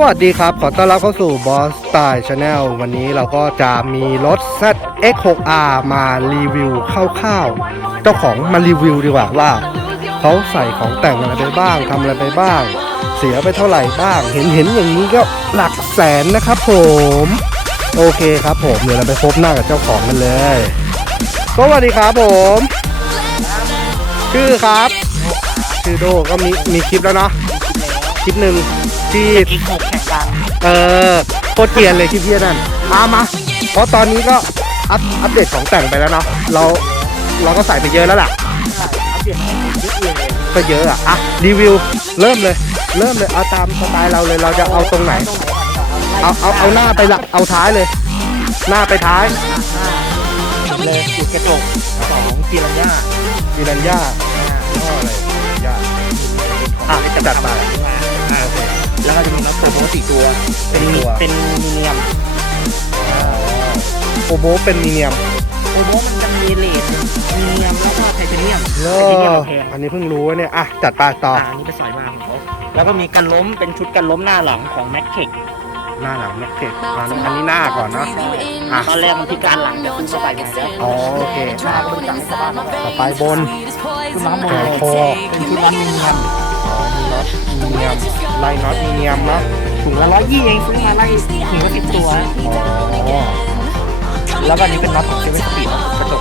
วัสดีครับ ขอต้อนรับเข้าสู่ Boss Style Channel วันนี้เราก็จะมีรถ ZX6R มารีวิวคร่าวๆ เจ้าของมารีวิวดีกว่าว่า เขาใส่ของแต่งอะไรไปบ้างทำอะไรไปบ้าง เสียไปเท่าไหร่บ้าง เห็นเห็นอย่างนี้ก็หลักแสนนะครับผม โอเคครับผม เดี๋ยวเราไปพบหน้ากับเจ้าของกันเลย สวัสดีครับผม ชื่อครับ ชื่อโดก็มีมีคลิปแล้วเนาะ คลิปหนึ่งที่อีกหกแข่งกันเออโคตรเกรียนเลยที่พี่นั่นมามา เพราะตอนนี้ก็อัปอัปเดตของแต่งไปแล้วเนาะเราเราก็ใส่ไปเยอะแล้วล่ะอัปเดตให้เยอะเลยก็เยอะอะอะรีวิวเริ่มเลย เริ่มเลยเอาตามสไตล์เราเลยเราจะเอาตรงไหน เอาเอาเอาหน้าไปละเอาท้ายเลย หน้าไปท้ายเลยจุดกระจกสองปีรัญญามีรัญญาย่ออะไรย่าอะจัดไปอ่าโอเค แล้วก็จะมีน็อตโปรโบสี่ตัวเป็นมีเป็นมีเนียมโอโบะเป็นมีเนียมโปรโบมันจะมีเลดมีเนียมแล้วก็ไทเทเนียมเอไทเทเนียมอแพงอันนี้เพิ่งรู้ว่าเนี่ยอะจัดไปต่ออ่าอันนี้ไปสอยมาของเขาแล้วก็มีกันล้มเป็นชุดกันล้มหน้าหลังของแม็กเทคหน้าหลังแม็กเทคอันนี้หน้าก่อนเนาะอะตอนแรกมันพิการหลังแต่คุณก็ใส่มาแล้วอ๋อโอเคหน้าก็เป็นจังสบายมากต่อไปบนคุณน้ำมันแขนคอเป็นชุดร้านมีเนียมอ๋อมี น็อตมีเนียมไล่น็อตมีเนียมเนาะถุงละร้อยยี่เองซื้อมาไล่ถุงละสิบตัวอ๋อแล้วก็อันนี้เป็นน็อตของเซเว่นสปีดกระจก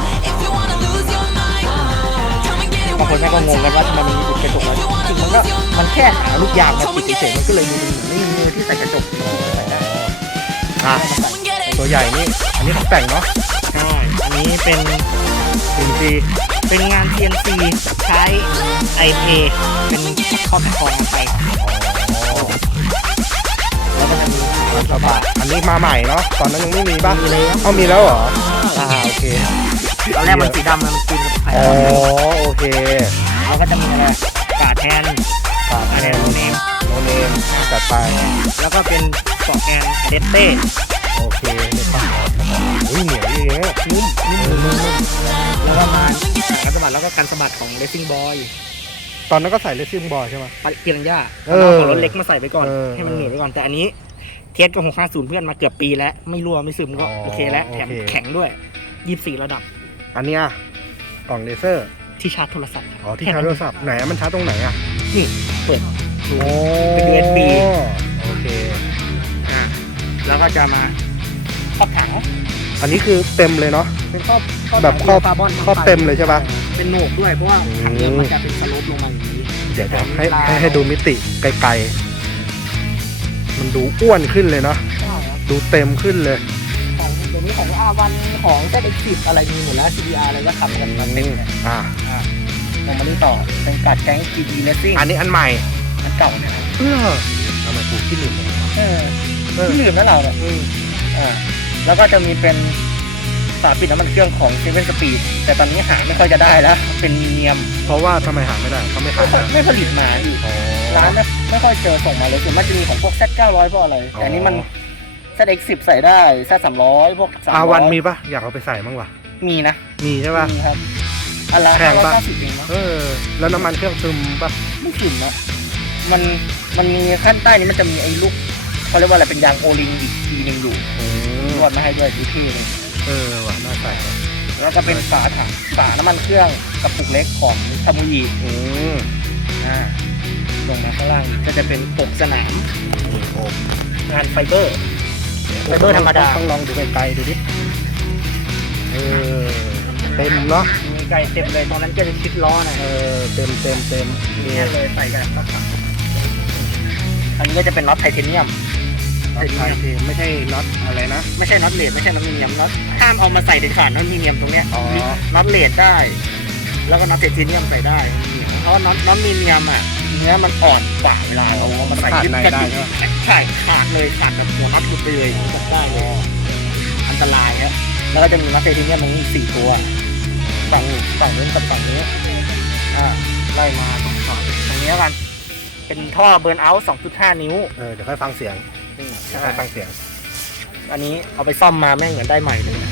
บางคนแม่ก็งงกันว่าทำไมมันมีจุดกระจกแล้วจริงมันก็มันแค่หาลูกยางมาติดเฉยๆมันก็เลยดูเป็นเหมือนไม่มีมือที่ใส่กระจกใส่ได้อะตัวใหญ่นี่อันนี้ของแต่งเนาะใช่อันนี้เป็น อินซีเป็นงาน CNC ใช้ IA เป็นข้อแผ่นทองไปแล้วก็จะมีรัฐบาลอันนี้มาใหม่เนาะตอนนั้นยังไม่มีป่ะมีแล้วเอามีแล้วเหรออ่าโอเคตอนแรกมันสีดำมันกินกับไข่อ๋อโอเคแล้วก็จะมีอะไรกาดแทนปากกาดแทแทนนโนเนมโนเนมจัดไปแล้วก็เป็นสองแอนเดตเต้ โอเคเลยป่ะอุ้ยเหนียวดีเลยนุ่มนุ่มนุ่มแล้วก็มาการสะบัดแล้วก็การสะบัดของ Racing Boy ๆตอนนั้นก็ใส่เลสซิ่งบอยใช่ไหมปัดเกียร์ย่าเออเอารถเล็กมาใส่ไปก่อน ให้มันเหนียวไปก่อนแต่อันนี้ เทสกับ650เพื่อนมาเกือบปีแล้ว ไม่รั่วไม่ซึมก็โอเคแล้วแถมแข็งด้วย24ระดับ อันนี้กล่องเลเซอร์ที่ชาร์จโทรศัพท์อ๋อที่ชาร์จโทรศัพท์ไหนมันชาร์จตรงไหนอะนี่เปิดโอ้เป็น USB แล้วก็จะมาครอบถังอันนี้คือเต็มเลยเนาะ เป็นครอบครอบแบบครอบคาร์บอนครอบเต็มเลยใช่ปะเป็นโหนกด้วยเพราะว่าถังเดิมมันจะเป็นสโลปลงมาอย่างนี้เดี๋ยวเดี๋ยวให้ให้ให้ดูมิติไกลๆ มันดูอ้วนขึ้นเลยเนาะ ใช่ครับดูเต็มขึ้นเลย ของเดี๋ยวนี้ของ R1 ของ ZX10 อะไรมีหมดแล้ว CBR อะไรก็ทำกันมาเต็มเนี่ยอ่า ลงมานี่ต่อเป็นการดแก๊ง GT Racing อันนี้อันใหม่ อันเก่าเนี่ยนะเออทำไมกูคิดหนึ่งเออเออ ที่ลืมแล้วเราเนี่ยอ่าแล้วก็จะมีเป็นฝาปิดน้ำมันเครื่องของ Seven Speed แต่ตอนนี้หาไม่ค่อยจะได้แล้ว เป็นมีเนียมเพราะว่าทำไมหาไม่ได้เขาไม่ไม่ขายค่อยนะไม่ผลิตมาอีกอ๋อ ร้านไม่ไม่ค่อยเจอส่งมาเลยส่วนมากจะมีของพวก Z 900พวกอะไรแต่อันนี้มัน ZX10 ใส่ได้ Z 300พวก300อาวันมีปะอยากเอาไปใส่บ้างวะมีนะมีใช่ปะ มีครับอันละแพงปะ590เองนะเออ แล้วน้ำมันเครื่องซึมปะ ไม่ถึงนะมัน มันมีขั้นใต้นี้มันจะมีไอ้ลูก เขาเรียกว่าอะไรเป็นยางโอลิงอีกทีหนึงอยู่อืมรวดมาให้ด้วยดีเท่เลยเออว่ะน่าใส่ว่ะเอแล้วก็เป็นฝาถังฝาน้ำมันเครื่องกระปุกเล็กของทามุยีอืมอ่าลงมาข้างล่างอีกก็จะเป็นปกสนามนี่โอ้งานไฟเบอร์ไฟเบอร์ธรรมดาต้องลองดูไกลๆดูดิเออเต็มเนาะมีไก่เต็มเลยตรงนั้นก็จะชิดล้อนะเออเต็มเต็มเต็มนี่เนี่ยเลยใส่กันก็ขาอันนี้ก็จะเป็นน็อตไทเทเนียม น็อตไทเทไม่ใช่น็อตอะไรนะ ไม่ใช่น็อตเลดไม่ใช่น็อตมีเนียมน็อตห้ามเอามาใส่เด็ดขาดน็อตมีเนียมตรงเนี้ยอ๋อ น็อตเลดได้ แล้วก็น็อตไทเทเนียมใส่ได้ เพราะน็อตน็อตมีเนียมอะเนื้อมันอ่อนกว่าเวลาเราเอามาใส่ขาดยึดในกันได้อยู่ใช่ไหม ใช่ขาดเลยขาดแบบหัวน็อตหลุดไปเลยแบบได้เลยอันตรายครับแล้วก็จะมีน็อตไทเทเนียมตรงนี้อีกสี่ตัวฝั่งฝั่งนู้นกับฝั่งนี้ อ่าไล่มาตรงฝั่งตรงนี้แล้วกัน เป็นท่อเบิร์นเอาท์2.5 นิ้ว เออเดี๋ยวค่อยฟังเสียง อืมเดี๋ยวใช่ค่อยฟังเสียง อันนี้เอาไปซ่อมมาแม่งเหมือนได้ใหม่เลยนะ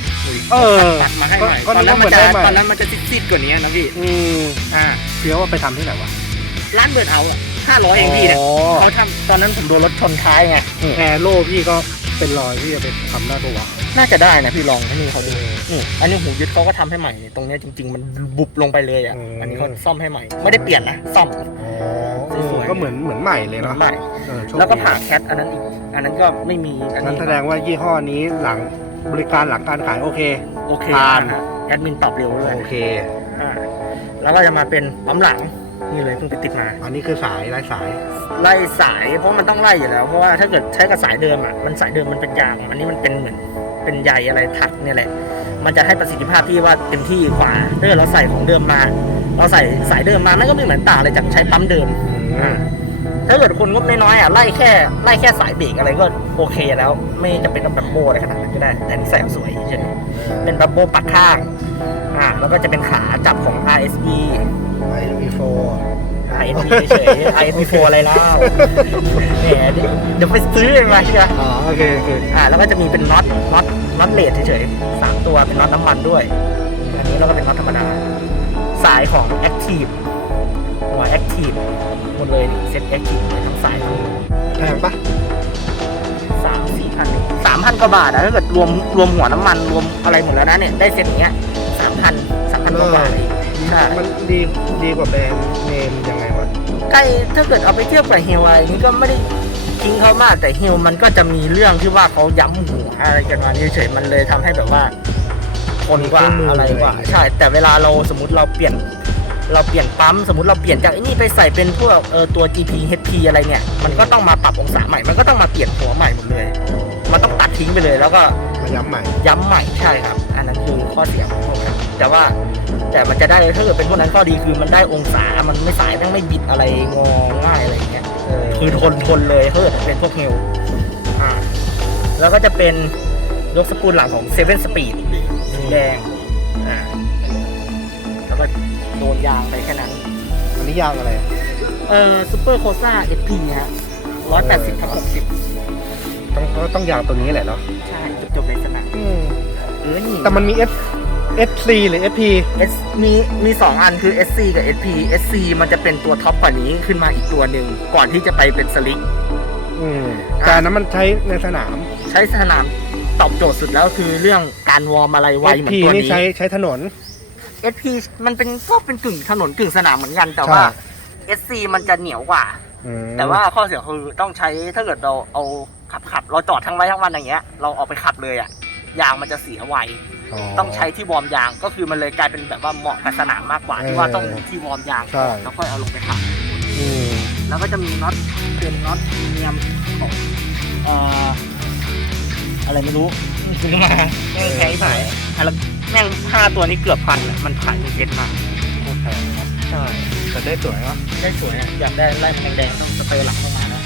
เออตัดมาให้ใหม่ก็ตอนนั้นก็นึมันกจะว่าเหมือนได้ใหม่ตอนนั้นมันจะซิดๆกว่านี้นะพี่อืมอ่าเชื่อว่าไปทำที่ไหนวะร้านเบิร์นเอาท์ห้าร้อยเองพี่เนี่ยอ๋อเขาทำตอนนั้นผมโดนรถชนท้ายไงแอร์โล่พี่ก็เป็นรอยพี่จะไปทำหน้าตัววะน่าจะได้นะพี่ลองให้นี่เขาดูนี่อันนี้หูยึดเขาก็ทำให้ใหม่ ตรงเนี้ยจริง ๆ มันบุบลงไปเลยอะ อันนี้เขาซ่อมให้ใหม่ ไม่ได้เปลี่ยนนะซ่อมอ๋อสวยๆ ก็เหมือนเหมือนใหม่เลยเนาะใหม่เออโชคแล้วก็ดีผ่าแคทอันนั้นอีก อันนั้นก็ไม่มีอันนั้นนี้แสดงว่ายี่ห้อนี้หลังบริการหลังการขายโอเค โอเคผ่าน นะแอดมินตอบเร็วด้วยโอเค อ่าแล้วก็จะมาเป็นปั๊มหลังนี่เลยเพิ่งไปติดมา อันนี้คือสายไร้สายไล่สายเพราะมันต้องไล่อยู่แล้ว เพราะว่าถ้าเกิดใช้กับสายเดิมอะมันสายเดิมมันเป็นยางอันนี้มันเป็นเหมือนเป็นใยอะไรถักเนี่ยแหละ มันจะให้ประสิทธิภาพที่ว่าเต็มที่กว่าถ้าเกิดเราใส่ของเดิมมา เราใส่สายเดิมมามันก็ไม่เหมือนต่างเลยจากใช้ปั๊มเดิม อืม ถ้าเกิดคนงบน้อยๆอะไล่แค่ไล่แค่สายเบรกอะไรก็โอเคแล้ว ไม่จำเป็นต้องแบบโบอะไรขนาดนั้นก็ได้ แต่อันนี่ใส่เอาสวยเฉยๆเป็นแบบโบปักข้างอ่าแล้วก็จะเป็นขาจับของ RSE ไอวีโฟ ISP เฉยๆ ISP 4อะไรแล้วแหมเดี๋ยวเดี๋ยวไปซื้อเองมาใช่ไหมอ๋อโอเคโอเคอ่าแล้วก็จะมีเป็นน็อตน็อตน็อตเลดเฉยๆสามตัวเป็นน็อตน้ำมันด้วย อันนี้แล้วก็เป็นน็อตธรรมดา สายของ Active หัว Active หมดเลยนี่เซ็ต Active เลยทั้งสายทั้งแพงปะสามสี่พันสามพันกว่าบาทอะถ้าเกิดรวมรวมหัวน้ำมันรวมอะไรหมดแล้วนะเนี่ยได้เซ็ตเนี้ยสามพันสามพันกว่าบาทเองใช่มันดีดีกว่าแบรนด์เนมยังไงวะใกล้ถ้าเกิดเอาไปเทียบกับเฮลอะไรนี่ก็ไม่ได้ทิ้งเขามากแต่เฮลมันก็จะมีเรื่องที่ว่าเขาย้ำหัวอะไรกันมาเฉยๆมันเลยทำให้แบบว่าคนกว่าอะไรกว่า ใช่ แต่เวลาเราสมมติเราเปลี่ยน เราเปลี่ยนปั๊มสมมติเราเปลี่ยนจากไอ้นี่ไปใส่เป็นพวกเออตัว GP HP อะไรเนี่ยมันก็ต้องมาปรับองศาใหม่ มันก็ต้องมาเปลี่ยนหัวใหม่หมดเลย มันต้องตัดทิ้งไปเลย แล้วก็มาย้ำใหม่ ย้ำใหม่ใช่ครับ อันนั้นคือข้อเสียของพวกนั้นแต่ว่าแต่มันจะได้ถ้าเกิดเป็นพวกนั้นข้อดีคือมันได้องศา มันไม่สายแม่งไม่บิดอะไรงอง่ายอะไรอย่างเงี้ยเออคือทนทนเลยถ้าเกิดเป็นพวกเฮลอ่าแล้วก็จะเป็นยกสปูลหลังของเซเว่นสปีดสีแดงอ่าแล้ว ก็โดนยางไปแค่นั้น อันนี้ยางอะไรอะเออซูเปอร์โคซ่าเอสพีฮะร้อยแปดสิบทับหกสิบต้องก็ต้องยางตัวนี้แหละเนาะใช่จบๆในสนามเออนี่แต่มันมี S S3 หรือ SP S มีมีสองอันคือ SC กับ SP SC มันจะเป็นตัวท็อปกว่านี้ขึ้นมาอีกตัวหนึ่งก่อนที่จะไปเป็นสลิกอืมแต่อันนั้นมันใช้ในสนาม ใช้สนามตอบโจทย์สุดแล้วคือเรื่องการวอร์มอะไรไวเหมือ SP นตัวนี่นี้ใช้ใช้ถนน SP มันเป็นก็เป็นกึ่งถนนกึ่งสนามเหมือนกันแต่ว่า SC มันจะเหนียวกว่า อืมแต่ว่าข้อเสียคือต้องใช้ถ้าเกิดเราเอาขับขับเราจอดทั้งไว้ทั้งวันอย่างเงี้ย เราเอาไปขับเลยอะยางมันจะเสียไว ต้องใช้ที่วอร์มยางก็คือมันเลยกลายเป็นแบบว่าเหมาะกับสนามมากกว่าที่ว่าต้องมีที่วอร์มยางใช่ แล้วค่อยเอาลงไปขับ อืมแล้วก็จะมีน็อตเป็นน็อตเนียมของเอ่ออะไรไม่รู้ซื้อมาแม่งแพงที่ ไหนอะแล้วแม่งห้าตัวนี้เกือบพันอะมันขายเป็นเซ็ตมาโคตรแพงใช่แต่ได้สวยเนาะได้สวยอะอยากได้ไล่มันแดงๆต้องสเปรย์หลังเข้ามาแล้ว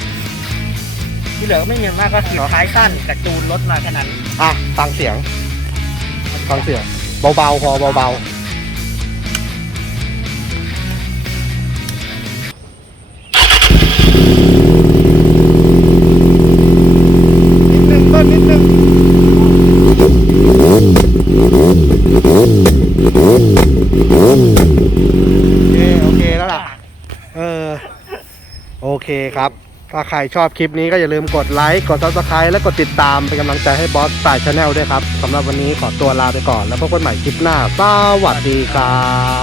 ที่เหลือก็ไม่มีมากก็คือท้ายสั้นกับจูนรถมาแค่นั้น อะฟังเสียง ฟังเสียง เบาๆพอเบาๆ โอเคคครับ ถ้าใครชอบคลิปนี้ก็อย่าลืมกดไลค์กด subscribe และกดติดตามเป็นกำลังใจให้บอสสายชาแนลด้วยครับสำหรับวันนี้ขอตัวลาไปก่อน แล้วพบกันใหม่คลิปหน้าสวัสดีครับ